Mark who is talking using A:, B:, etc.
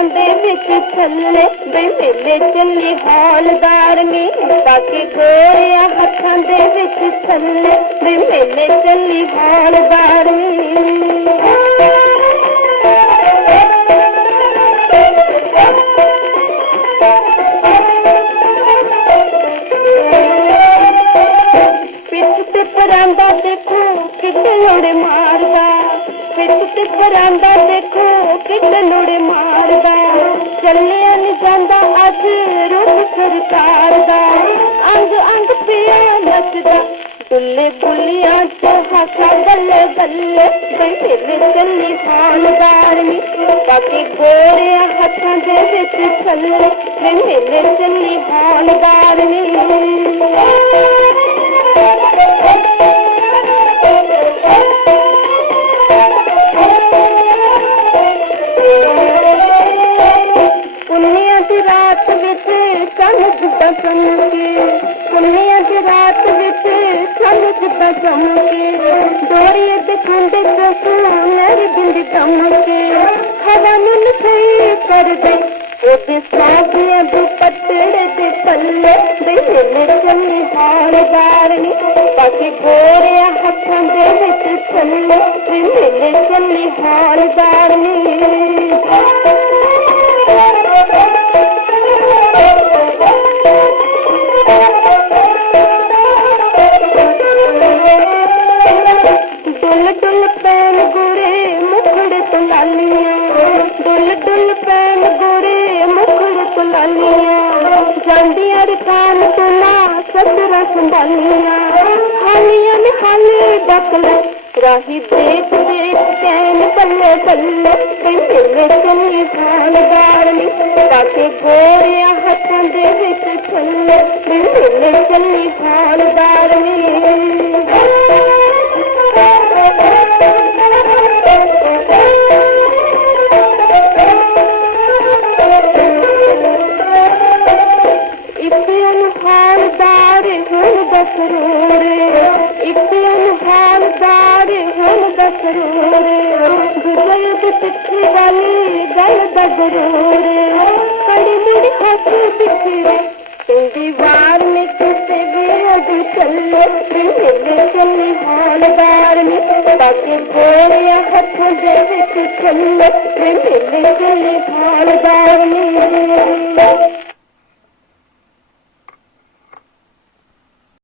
A: बॉम्बे में तू बे मेले चली हौलदार नी बाकी गोरिया हथा दे विच छल्ले बे मेले चली हौलदार पिट ते परांदा देखो कितने मार ਲੋੜੇ ਤੇ ਪਰਾਂਦਾ ਦੇਖੋ ਕਿੱਡੇ ਲੋੜੇ ਮਾਰਦਾ। ਚੱਲਿਆ ਨੀ ਜਾਂਦਾ ਅੱਜ ਰੁੱਖ ਸਰਕਾਰ ਦਾ। ਅੰਗ ਅੰਗ ਪਿਆ ਨੱਚਦਾ। ਦੁੱਲੇ ਬੁੱਲੀਆਂ ਚ ਹਾਸਾ ਬੱਲੇ ਬੱਲੇ ਬਈ ਮੇਲੇ ਚੱਲੀ ਹਾਲਦਾਰ ਨੀ ਬਾਕੀ ਗੋਰਿਆਂ ਹੱਥਾਂ ਦੇ ਵਿੱਚ ਛੱਲੇ ਬਈ ਮੇਲੇ ਚੱਲੀ ਹਾਲਦਾਰ ਪੁੰਨਿਆਂ ਚੰਨ ਜਿੱਦਾਂ ਚਮਕੇ ਪੁੰਨਿਆਂ ਦੀ ਰਾਤ ਵਿੱਚ ਚੰਨ ਜਿੱਦਾਂ ਚਮਕੇ ਦੋਰੀਏ ਦੇ ਖੰਡੇ ਤੇ ਸੁਨਹਿਰੀ ਬਿੰਦ ਚਮਕੇ ਹਵਾ ਨੂੰ ਨਸ਼ੇ ਕਰ ਦੇ ਉਹਦੇ ਸਾਹਮਣੇ ਦੁਪੱਟੇ ਦੇ ਪੱਲੇ ਦੇ ਮੇਲੇ ਚੱਲੀ ਹਾਲਦਾਰ ਨੀ ਬਾਕੀ ਗੋਰਿਆਂ ਹੱਥਾਂ ਦੇ ਵਿੱਚ ਛੱਲੇ ਦੇ ਮੇਲੇ ਚੱਲੀ ਹਾਲਦਾਰ रा ते त पिंड गुड़ी भारोर पिंड गी भदारी अनहार दार हुन बसरूर एक अनहार दार हुन बसरूर गुजर बिटके वाले गल बदरूर दीवार में किसे बेहद चल। मिले चल हालदार में। ताकि बोरिया हथ दे चल। चल हाल